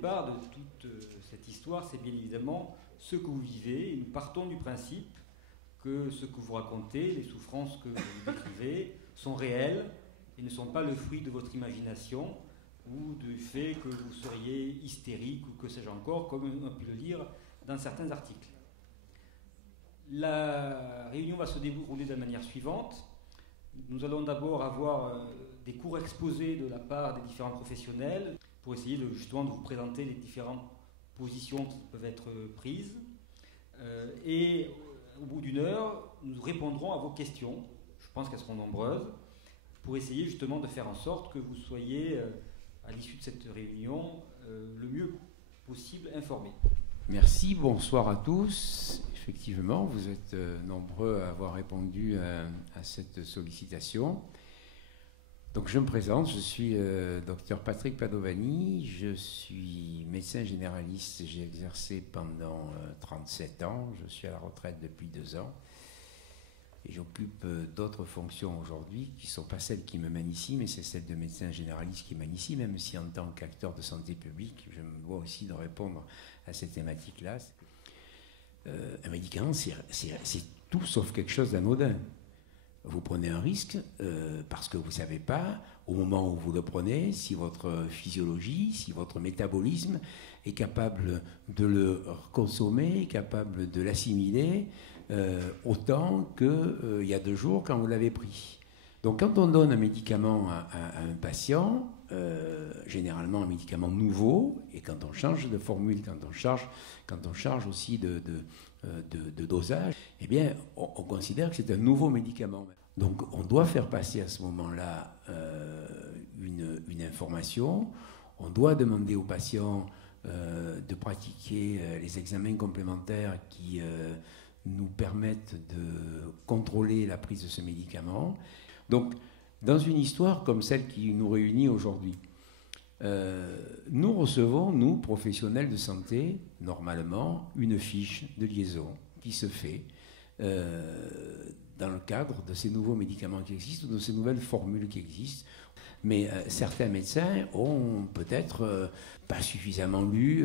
départ de toute cette histoire, c'est bien évidemment ce que vous vivez. Et nous partons du principe que ce que vous racontez, les souffrances que vous décrivez, sont réelles et ne sont pas le fruit de votre imagination ou du fait que vous seriez hystérique ou que sais-je encore, comme on a pu le lire dans certains articles. La réunion va se dérouler de la manière suivante. Nous allons d'abord avoir des cours exposés de la part des différents professionnels pour essayer justement de vous présenter les différentes positions qui peuvent être prises. Et au bout d'une heure, nous répondrons à vos questions. Je pense qu'elles seront nombreuses, pour essayer justement de faire en sorte que vous soyez, à l'issue de cette réunion, le mieux possible informés. Merci, bonsoir à tous. Effectivement, vous êtes nombreux à avoir répondu à cette sollicitation. Donc je me présente, je suis Dr Patrick Padovani, je suis médecin généraliste, j'ai exercé pendant 37 ans, je suis à la retraite depuis 2 ans et j'occupe d'autres fonctions aujourd'hui qui ne sont pas celles qui me mènent ici, mais c'est celles de médecin généraliste qui mènent ici, même si en tant qu'acteur de santé publique, je me dois aussi de répondre à cette thématique-là. Un médicament, c'est tout sauf quelque chose d'anodin. Vous prenez un risque parce que vous ne savez pas, au moment où vous le prenez, si votre physiologie, si votre métabolisme est capable de le consommer, capable de l'assimiler autant qu'il y a 2 jours quand vous l'avez pris. Donc quand on donne un médicament à un patient, généralement un médicament nouveau, et quand on change de formule, quand on charge aussi de dosage, eh bien on considère que c'est un nouveau médicament. Donc on doit faire passer à ce moment-là une information, on doit demander aux patients de pratiquer les examens complémentaires qui nous permettent de contrôler la prise de ce médicament. Donc, dans une histoire comme celle qui nous réunit aujourd'hui, nous recevons, nous, professionnels de santé, normalement, une fiche de liaison qui se fait dans le cadre de ces nouveaux médicaments qui existent ou de ces nouvelles formules qui existent. Mais certains médecins ont peut-être pas suffisamment lu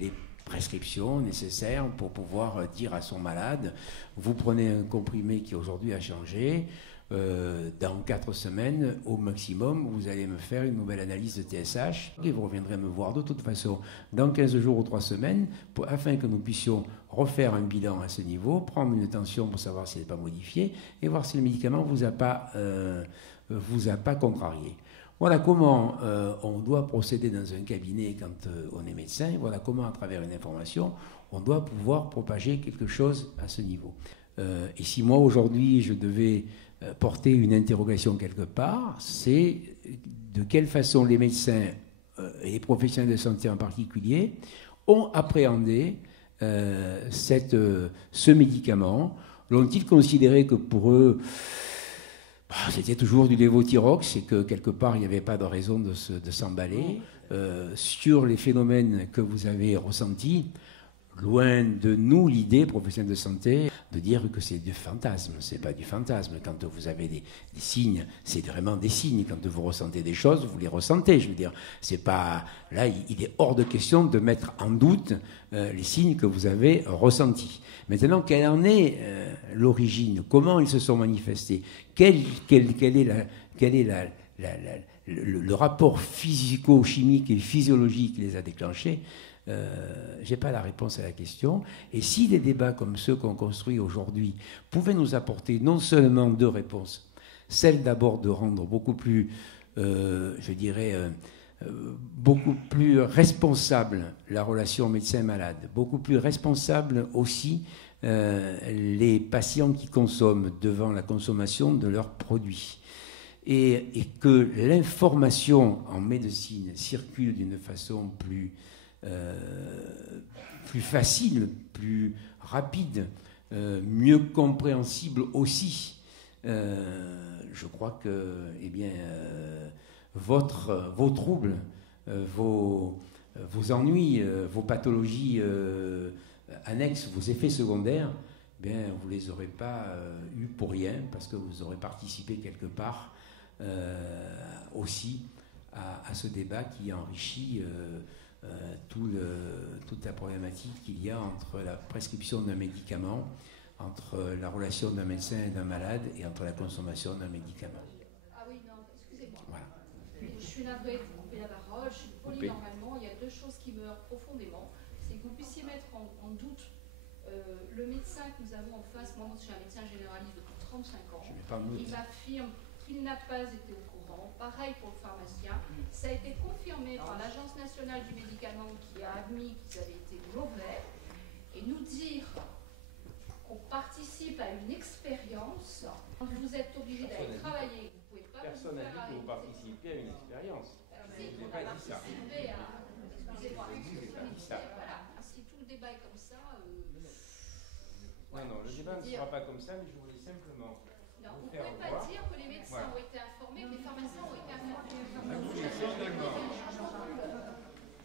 les prescriptions nécessaires pour pouvoir dire à son malade, vous prenez un comprimé qui aujourd'hui a changé, dans 4 semaines au maximum, vous allez me faire une nouvelle analyse de TSH et vous reviendrez me voir de toute façon dans 15 jours ou 3 semaines afin que nous puissions refaire un bilan à ce niveau, prendre une tension pour savoir s'il n'est pas modifié et voir si le médicament vous a pas contrarié. Voilà comment on doit procéder dans un cabinet quand on est médecin. Voilà comment, à travers une information, on doit pouvoir propager quelque chose à ce niveau. Et si moi, aujourd'hui, je devais porter une interrogation quelque part, c'est de quelle façon les médecins et les professionnels de santé en particulier ont appréhendé ce médicament. L'ont-ils considéré que pour eux, c'était toujours du lévothyrox et que quelque part il n'y avait pas de raison de s'emballer sur les phénomènes que vous avez ressentis? Loin de nous l'idée, professionnels de santé, de dire que c'est du fantasme. C'est pas du fantasme. Quand vous avez des signes, c'est vraiment des signes. Quand vous ressentez des choses, vous les ressentez. Je veux dire, c'est pas là, il est hors de question de mettre en doute les signes que vous avez ressentis. Maintenant, quelle en est l'origine? Comment ils se sont manifestés? Quel est le rapport physico-chimique et physiologique qui les a déclenchés? Je n'ai pas la réponse à la question. Et si des débats comme ceux qu'on construit aujourd'hui pouvaient nous apporter non seulement 2 réponses, celle d'abord de rendre beaucoup plus, beaucoup plus responsable la relation médecin-malade, beaucoup plus responsable aussi les patients qui consomment devant la consommation de leurs produits. Et que l'information en médecine circule d'une façon plus facile, plus rapide, mieux compréhensible aussi. Je crois que vos troubles, vos ennuis, vos pathologies annexes, vos effets secondaires, vous ne les aurez pas eus pour rien, parce que vous aurez participé quelque part aussi à ce débat qui enrichit toute la problématique qu'il y a entre la prescription d'un médicament, entre la relation d'un médecin et d'un malade et entre la consommation d'un médicament. Ah oui, non, excusez-moi. Voilà. Je suis navrée de vous couper la parole, je suis polie normalement. Il y a deux choses qui me heurtent profondément. C'est que vous puissiez mettre en doute le médecin que nous avons en face. Moi, je suis un médecin généraliste depuis 35 ans. Il m'affirme qu'il n'a pas été au courant. Pareil pour le pharmacien. Ça a été confirmé par l'Agence nationale du médicament qui a admis qu'ils avaient été mauvais. Et nous dire qu'on participe à une expérience, quand vous êtes obligé d'aller travailler, vous ne pouvez pas Personne n'a dit que vous participez à une expérience. Si, on a participé à... Excusez-moi. Voilà. Si tout le débat est comme ça... Non, le débat ne sera pas comme ça, mais je voulais simplement... Non, vous ne pouvez pas dire que les médecins ont été informés, que les pharmaciens ont été informés.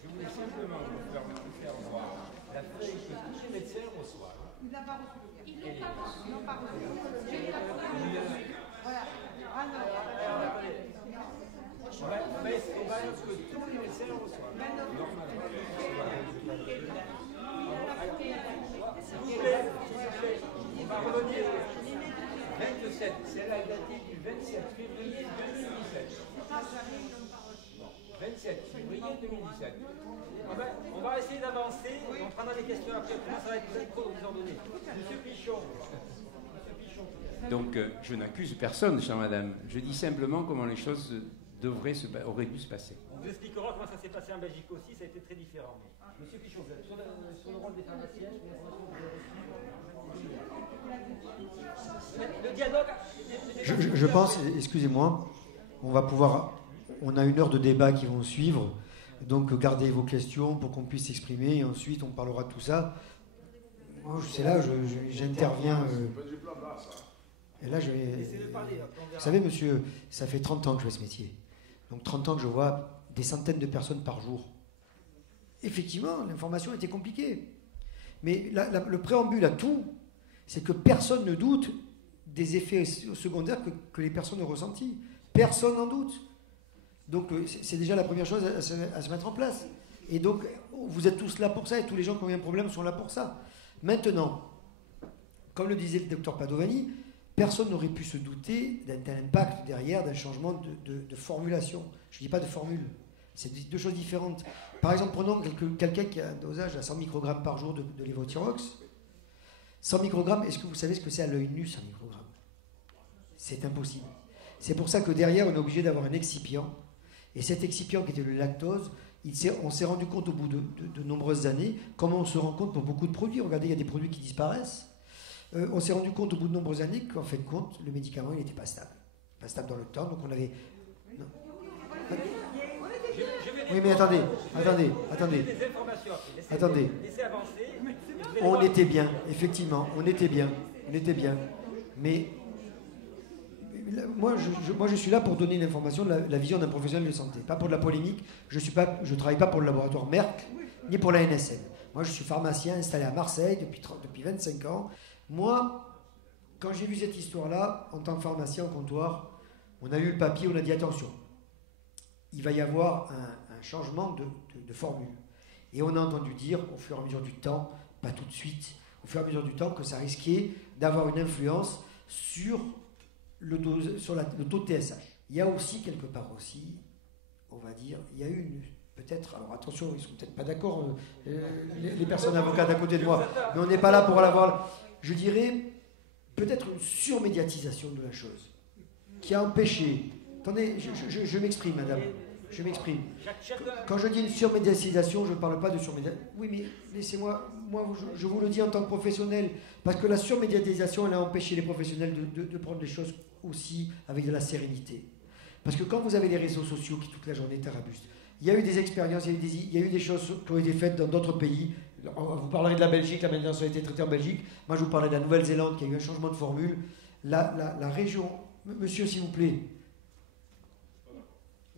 Je voulais simplement vous faire voir la feuille que tous les médecins reçoivent. Ils n'ont pas reçu. Ils n'ont pas reçu. Voilà. Ah non. On va dire que tous les médecins reçoivent. Normalement. S'il vous plaît, on va revenir. 27, c'est la date du 27 février 2017. 27 février 2017. On va essayer d'avancer, on prendra des questions après, ça va être trop désordonné. Monsieur Pichon. Donc, je n'accuse personne, chère madame. Je dis simplement comment les choses auraient dû se passer. On vous expliquera comment ça s'est passé en Belgique aussi, ça a été très différent. Monsieur Pichon, sur le rôle des pharmaciens, le dialogue... Je pense, excusez-moi, on a 1 heure de débat qui vont suivre, donc gardez vos questions pour qu'on puisse s'exprimer et ensuite on parlera de tout ça. Moi, c'est là, j'interviens. Et là, je vais. Vous savez, monsieur, ça fait 30 ans que je fais ce métier. Donc 30 ans que je vois des centaines de personnes par jour. Effectivement, l'information était compliquée. Mais le préambule à tout, c'est que personne ne doute des effets secondaires que les personnes ont ressentis. Personne n'en doute. Donc c'est déjà la première chose à se mettre en place. Et donc vous êtes tous là pour ça et tous les gens qui ont eu un problème sont là pour ça. Maintenant, comme le disait le docteur Padovani, personne n'aurait pu se douter d'un tel impact derrière, d'un changement de formulation. Je ne dis pas de formule. C'est deux choses différentes. Par exemple, prenons quelqu'un qui a un dosage à 100 microgrammes par jour de lévothyrox. 100 microgrammes, est-ce que vous savez ce que c'est à l'œil nu, 100 microgrammes? C'est impossible. C'est pour ça que derrière, on est obligé d'avoir un excipient. Et cet excipient qui était le lactose, on s'est rendu compte au bout de nombreuses années, comme on se rend compte pour beaucoup de produits. Regardez, il y a des produits qui disparaissent. On s'est rendu compte au bout de nombreuses années qu'en fait de compte, le médicament, il n'était pas stable. Pas stable dans le temps, donc on avait... Non. Oui, mais attendez. On était bien, effectivement, on était bien. Mais moi, je suis là pour donner une information, la vision d'un professionnel de santé, pas pour de la polémique. Je ne travaille pas pour le laboratoire Merck, ni pour la NSM. Moi, je suis pharmacien installé à Marseille depuis 25 ans. Moi, quand j'ai vu cette histoire-là, en tant que pharmacien au comptoir, on a eu le papier, on a dit attention, il va y avoir un changement de formule. Et on a entendu dire, au fur et à mesure du temps, pas tout de suite, au fur et à mesure du temps, que ça risquait d'avoir une influence sur le taux de TSH. Il y a aussi, quelque part aussi, on va dire, il y a eu peut-être, alors attention, ils ne sont peut-être pas d'accord, les personnes avocates à côté de moi, mais on n'est pas là pour l'avoir, je dirais, peut-être une surmédiatisation de la chose, qui a empêché, attendez, je m'exprime, madame, je m'exprime. Quand je dis une surmédiatisation, je ne parle pas de surmédiatisation. Oui, mais laissez-moi, je vous le dis en tant que professionnel, parce que la surmédiatisation, elle a empêché les professionnels de prendre les choses aussi avec de la sérénité. Parce que quand vous avez les réseaux sociaux qui toute la journée tarabustent, il y a eu des expériences, il y a eu des choses qui ont été faites dans d'autres pays. Vous parlerez de la Belgique, la manière dont ça a été traité en Belgique. Moi, je vous parlais de la Nouvelle-Zélande qui a eu un changement de formule. La région... Monsieur, s'il vous plaît.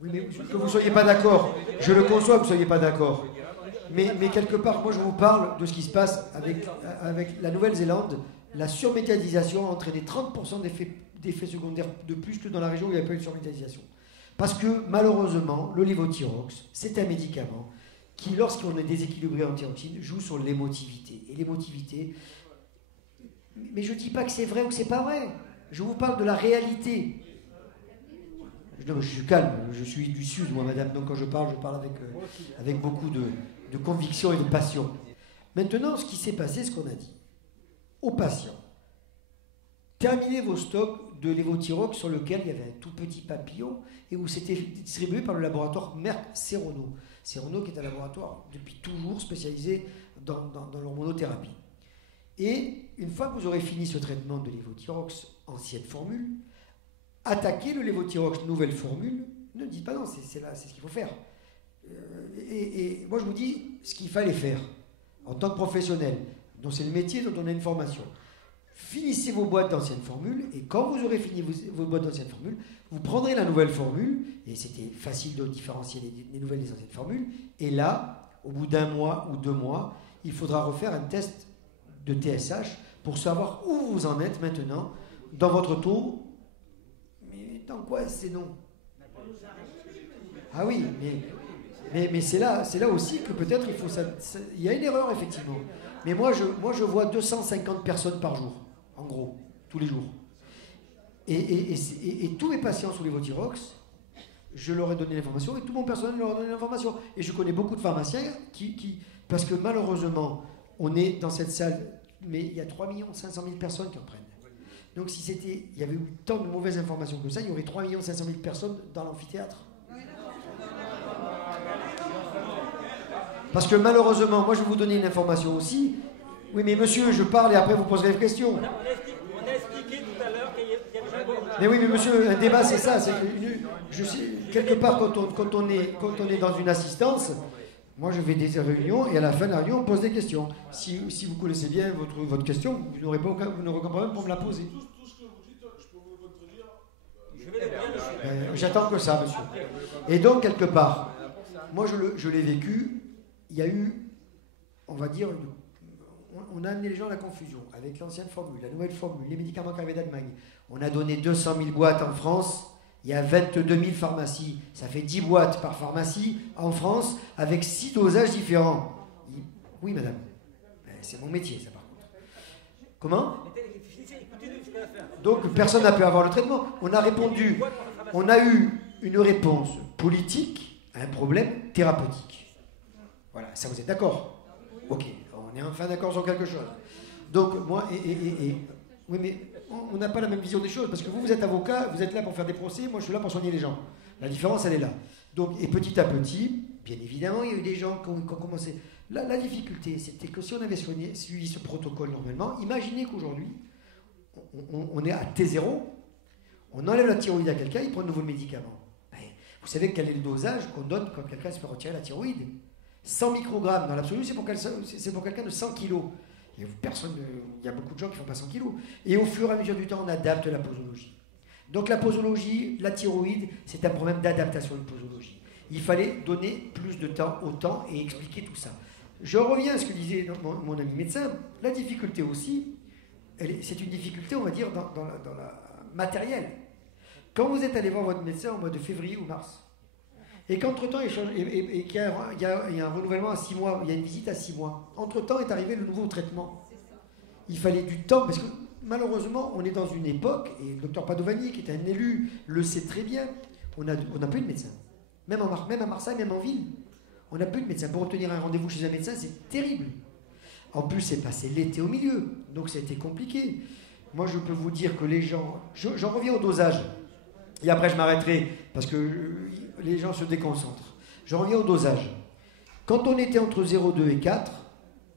Oui, mais que vous ne soyez pas d'accord. Je le conçois que vous ne soyez pas d'accord. Mais quelque part, moi, je vous parle de ce qui se passe avec la Nouvelle-Zélande. La surmédiatisation a entraîné 30% d'effets secondaires de plus que dans la région où il n'y avait pas eu de surmédiatisation. Parce que, malheureusement, le lévothyrox, c'est un médicament qui, lorsqu'on est déséquilibré en thyroxine, joue sur l'émotivité. Et l'émotivité, mais je ne dis pas que c'est vrai ou que c'est pas vrai. Je vous parle de la réalité. Non, je suis calme, je suis du Sud, moi, madame, donc quand je parle avec beaucoup de conviction et de passion. Maintenant, ce qui s'est passé, ce qu'on a dit aux patients, terminez vos stocks de lévothyrox sur lequel il y avait un tout petit papillon et où c'était distribué par le laboratoire Merck Serono. Serono qui est un laboratoire depuis toujours spécialisé dans l'hormonothérapie. Et une fois que vous aurez fini ce traitement de lévothyrox ancienne formule, attaquez le lévothyrox nouvelle formule. Ne dites pas non, c'est ce qu'il faut faire. Et moi je vous dis ce qu'il fallait faire en tant que professionnel, dont c'est le métier dont on a une formation. Finissez vos boîtes d'anciennes formules et quand vous aurez fini vos boîtes d'anciennes formules, vous prendrez la nouvelle formule, et c'était facile de différencier les nouvelles des anciennes formules, et là, au bout d'un mois ou 2 mois, il faudra refaire un test de TSH pour savoir où vous en êtes maintenant dans votre taux. Mais dans quoi c'est non? Ah oui, mais c'est là aussi que peut-être il faut il y a une erreur effectivement. Mais moi je vois 250 personnes par jour, en gros, tous les jours. Et tous mes patients sous lévothyrox, je leur ai donné l'information et tout mon personnel leur a donné l'information. Et je connais beaucoup de pharmaciens parce que malheureusement, on est dans cette salle, mais il y a 3 500 000 personnes qui en prennent. Donc il y avait eu tant de mauvaises informations que ça, il y aurait 3 500 000 personnes dans l'amphithéâtre. Parce que malheureusement, moi je vais vous donner une information aussi. Oui, mais monsieur, je parle et après vous poserez des questions. On a expliqué tout à l'heure qu'il y avait... Mais oui, mais monsieur, un débat c'est ça. Quelque part, quand on est dans une assistance, moi je vais des réunions et à la fin de la réunion, on pose des questions. Si vous connaissez bien votre question, vous n'aurez pas aucun problème pour me la poser. Tout ce que vous dites, je peux vous contredire. Je vais le dire. J'attends que ça, monsieur. Et donc, quelque part, moi je l'ai vécu. Il y a eu, on va dire, on a amené les gens à la confusion avec l'ancienne formule, la nouvelle formule, les médicaments qui arrivaient d'Allemagne. On a donné 200 000 boîtes en France, il y a 22 000 pharmacies. Ça fait 10 boîtes par pharmacie en France avec 6 dosages différents. Oui, madame. C'est mon métier, ça, par contre. Comment? Donc, personne n'a pu avoir le traitement. On a répondu, on a eu une réponse politique à un problème thérapeutique. Voilà, ça vous êtes d'accord? Ok, on est enfin d'accord sur quelque chose. Donc, moi, oui, mais on n'a pas la même vision des choses, parce que vous êtes avocat, vous êtes là pour faire des procès, moi je suis là pour soigner les gens. La différence, elle est là. Donc, et petit à petit, bien évidemment, il y a eu des gens qui ont commencé. La difficulté, c'était que si on avait suivi ce protocole normalement, imaginez qu'aujourd'hui, on est à T0, on enlève la thyroïde à quelqu'un, il prend de nouveau le médicament. Ben, vous savez quel est le dosage qu'on donne quand quelqu'un se fait retirer la thyroïde? 100 microgrammes dans l'absolu, c'est pour quelqu'un de 100 kilos. Il y a beaucoup de gens qui ne font pas 100 kilos. Et au fur et à mesure du temps, on adapte la posologie. Donc la posologie, la thyroïde, c'est un problème d'adaptation de posologie. Il fallait donner plus de temps au temps et expliquer tout ça. Je reviens à ce que disait mon ami médecin. La difficulté aussi, c'est une difficulté, on va dire, dans la matérielle. Quand vous êtes allé voir votre médecin au mois de février ou mars, et qu'entre-temps, qu'il y a un renouvellement à 6 mois, il y a une visite à 6 mois. Entre-temps est arrivé le nouveau traitement. Il fallait du temps, parce que malheureusement, on est dans une époque, et le docteur Padovani, qui est un élu, le sait très bien, on n'a plus de médecin. Même à Marseille, même en ville. On n'a plus de médecin. Pour obtenir un rendez-vous chez un médecin, c'est terrible. En plus, c'est passé l'été au milieu, donc ça a été compliqué. Moi, je peux vous dire que les gens... J'en reviens au dosage. Et après, je m'arrêterai, parce que les gens se déconcentrent. Je reviens au dosage. Quand on était entre 0,2 et 4,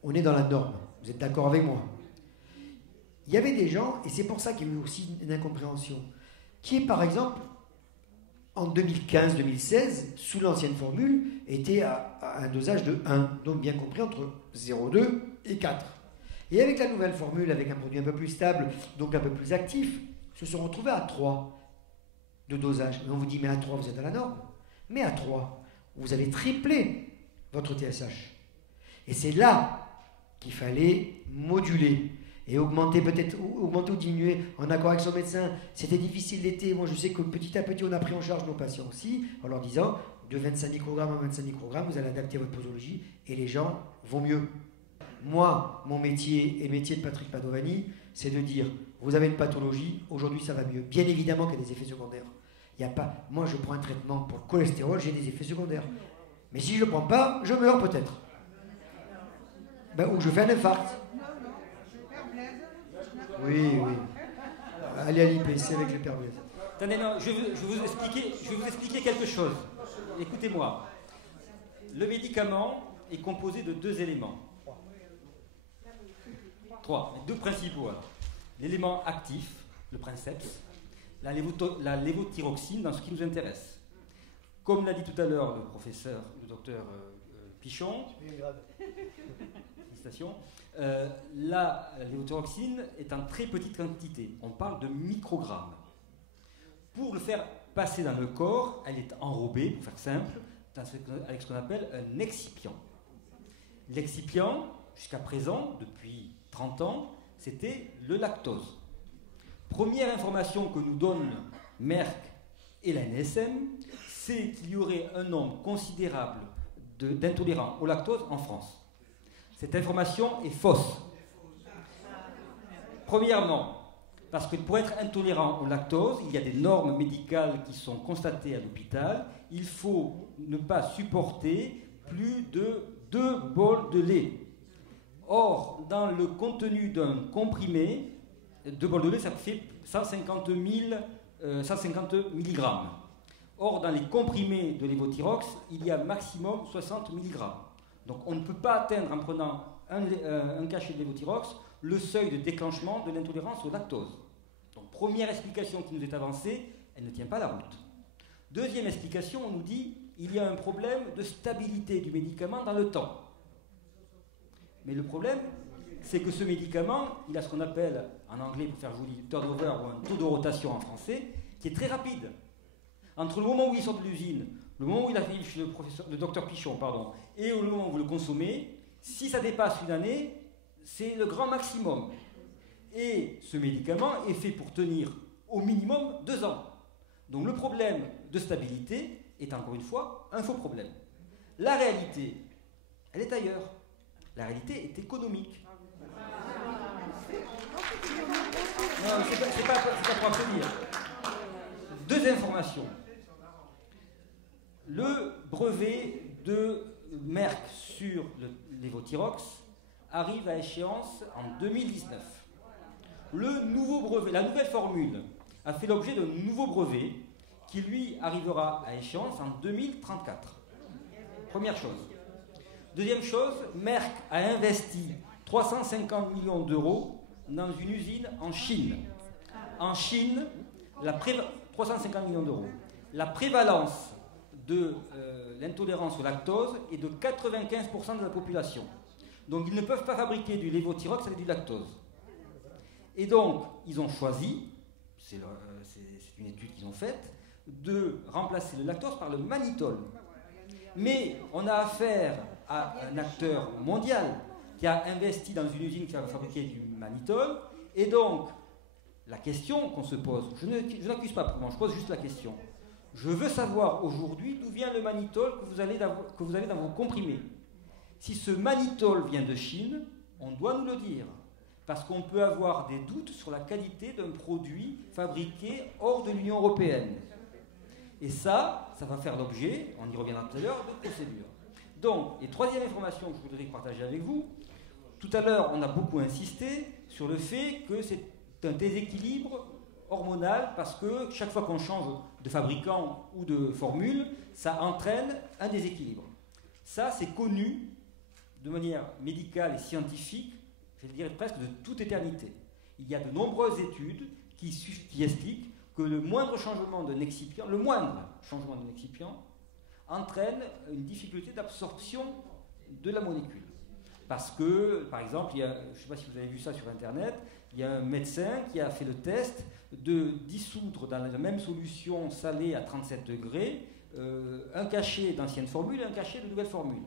on est dans la norme. Vous êtes d'accord avec moi? Il y avait des gens, et c'est pour ça qu'il y a eu aussi une incompréhension, qui, par exemple, en 2015-2016, sous l'ancienne formule, était à un dosage de 1, donc bien compris entre 0,2 et 4. Et avec la nouvelle formule, avec un produit un peu plus stable, donc un peu plus actif, se sont retrouvés à 3 de dosage. Mais on vous dit, mais à 3, vous êtes à la norme. Mais à 3, vous avez triplé votre TSH. Et c'est là qu'il fallait moduler et augmenter ou diminuer en accord avec son médecin. C'était difficile l'été. Moi, je sais que petit à petit, on a pris en charge nos patients aussi, en leur disant, de 25 microgrammes à 25 microgrammes, vous allez adapter votre posologie et les gens vont mieux. Moi, mon métier et le métier de Patrick Padovani, c'est de dire, vous avez une pathologie, aujourd'hui ça va mieux. Bien évidemment qu'il y a des effets secondaires. Il y a pas, moi je prends un traitement pour le cholestérol, j'ai des effets secondaires. Mais si je ne le prends pas, je meurs peut-être. Ben, ou je fais un infarct. Oui. Allez à l'IPC avec les perblaises. Attendez, non, je vais vous expliquer quelque chose. Écoutez-moi. Le médicament est composé de 2 éléments. 3, 2 principaux. L'élément actif, le princeps, la lévothyroxine dans ce qui nous intéresse. Comme l'a dit tout à l'heure le docteur Pichon, félicitations, la lévothyroxine est en très petite quantité. On parle de microgrammes. Pour le faire passer dans le corps, elle est enrobée, pour faire simple, avec ce qu'on appelle un excipient. L'excipient, jusqu'à présent, depuis 30 ans, c'était le lactose. Première information que nous donne Merck et la NSM, c'est qu'il y aurait un nombre considérable d'intolérants au lactose en France. Cette information est fausse. Premièrement, parce que pour être intolérant au lactose, il y a des normes médicales qui sont constatées à l'hôpital. Il faut ne pas supporter plus de 2 bols de lait. Or, dans le contenu d'un comprimé, 2 bols de lait, ça fait 150 mg. Or, dans les comprimés de lévothyrox, il y a maximum 60 mg. Donc, on ne peut pas atteindre, en prenant un cachet de lévothyrox, le seuil de déclenchement de l'intolérance au lactose. Donc, première explication qui nous est avancée, elle ne tient pas la route. Deuxième explication, on nous dit qu'il y a un problème de stabilité du médicament dans le temps. Mais le problème, c'est que ce médicament, il a ce qu'on appelle, en anglais pour faire joli, turnover ou un taux de rotation en français, qui est très rapide. Entre le moment où il sort de l'usine, le moment où il arrive chez le docteur Pichon, et le moment où vous le consommez, si ça dépasse une année, c'est le grand maximum. Et ce médicament est fait pour tenir au minimum 2 ans. Donc le problème de stabilité est encore une fois un faux problème. La réalité, elle est ailleurs. La réalité est économique. Non, c'est pas pour applaudir. 2 informations. Le brevet de Merck sur le lévothyrox arrive à échéance en 2019. Le nouveau brevet, la nouvelle formule, a fait l'objet d'un nouveau brevet qui, lui, arrivera à échéance en 2034. Première chose. Deuxième chose, Merck a investi 350 millions d'euros dans une usine en Chine. En Chine, 350 millions d'euros. La prévalence de l'intolérance au lactose est de 95% de la population. Donc ils ne peuvent pas fabriquer du lévothyrox avec du lactose. Et donc, ils ont choisi, c'est une étude qu'ils ont faite, de remplacer le lactose par le mannitol. Mais on a affaire à un acteur mondial qui a investi dans une usine qui va fabriquer du mannitol. Et donc, la question qu'on se pose, je n'accuse pas, je pose juste la question. Je veux savoir aujourd'hui d'où vient le mannitol que vous avez dans vos comprimés. Si ce mannitol vient de Chine, on doit nous le dire. Parce qu'on peut avoir des doutes sur la qualité d'un produit fabriqué hors de l'Union européenne. Et ça va faire l'objet, on y reviendra tout à l'heure, de procédures. Donc, et troisième information que je voudrais partager avec vous, tout à l'heure, on a beaucoup insisté sur le fait que c'est un déséquilibre hormonal parce que chaque fois qu'on change de fabricant ou de formule, ça entraîne un déséquilibre. Ça, c'est connu de manière médicale et scientifique, je dirais presque de toute éternité. Il y a de nombreuses études qui expliquent que le moindre changement d'un excipient, entraîne une difficulté d'absorption de la molécule. Parce que, par exemple, je ne sais pas si vous avez vu ça sur Internet, il y a un médecin qui a fait le test de dissoudre dans la même solution salée à 37 degrés un cachet d'ancienne formule et un cachet de nouvelle formule.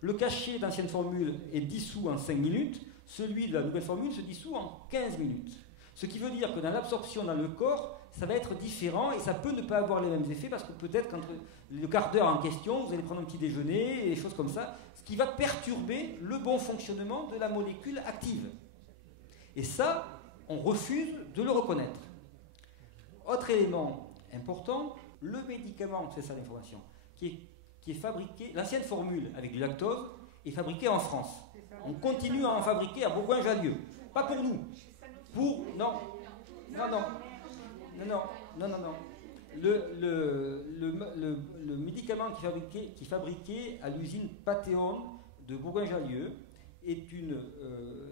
Le cachet d'ancienne formule est dissous en 5 minutes, celui de la nouvelle formule se dissout en 15 minutes. Ce qui veut dire que dans l'absorption dans le corps, ça va être différent et ça peut ne pas avoir les mêmes effets parce que peut-être qu'entre le quart d'heure en question, vous allez prendre un petit déjeuner et des choses comme ça, ce qui va perturber le bon fonctionnement de la molécule active. Et ça, on refuse de le reconnaître. Autre élément important, le médicament, c'est ça l'information, qui est fabriqué, l'ancienne formule avec du lactose est fabriquée en France. On continue à en fabriquer à Bourgoin-Jallieu. Pas pour nous. Non. Le médicament qui est fabriqué à l'usine Pathéon de Bourgoin-Jallieu est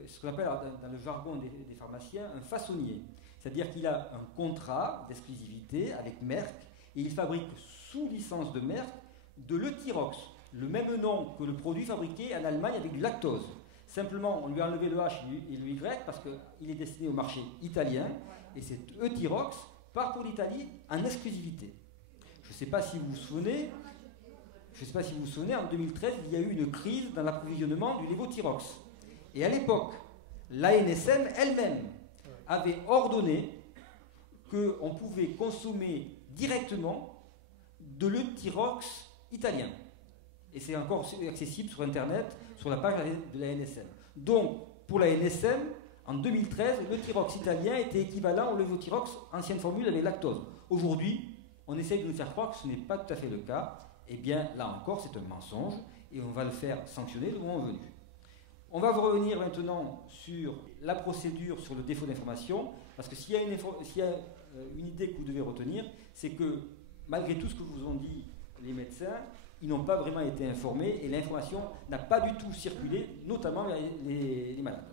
ce qu'on appelle dans le jargon des pharmaciens un façonnier. C'est-à-dire qu'il a un contrat d'exclusivité avec Merck et il fabrique sous licence de Merck de l'Euthyrox, le même nom que le produit fabriqué en Allemagne avec du lactose. Simplement, on lui a enlevé le H et le Y parce qu'il est destiné au marché italien et cet Euthyrox part pour l'Italie en exclusivité. Je ne sais pas si vous vous souvenez, en 2013, il y a eu une crise dans l'approvisionnement du Levothyrox. Et à l'époque, l'ANSM elle-même avait ordonné qu'on pouvait consommer directement de l'Euthyrox italien. Et c'est encore accessible sur Internet, sur la page de la NSM. Donc, pour la NSM, en 2013, le Thyrox italien était équivalent au Levothyrox, ancienne formule avec lactose. Aujourd'hui, on essaye de nous faire croire que ce n'est pas tout à fait le cas. Eh bien, là encore, c'est un mensonge et on va le faire sanctionner le moment venu. On va revenir maintenant sur la procédure sur le défaut d'information, parce que s'il y a une idée que vous devez retenir, c'est que malgré tout ce que vous ont dit les médecins, ils n'ont pas vraiment été informés et l'information n'a pas du tout circulé, notamment vers les malades.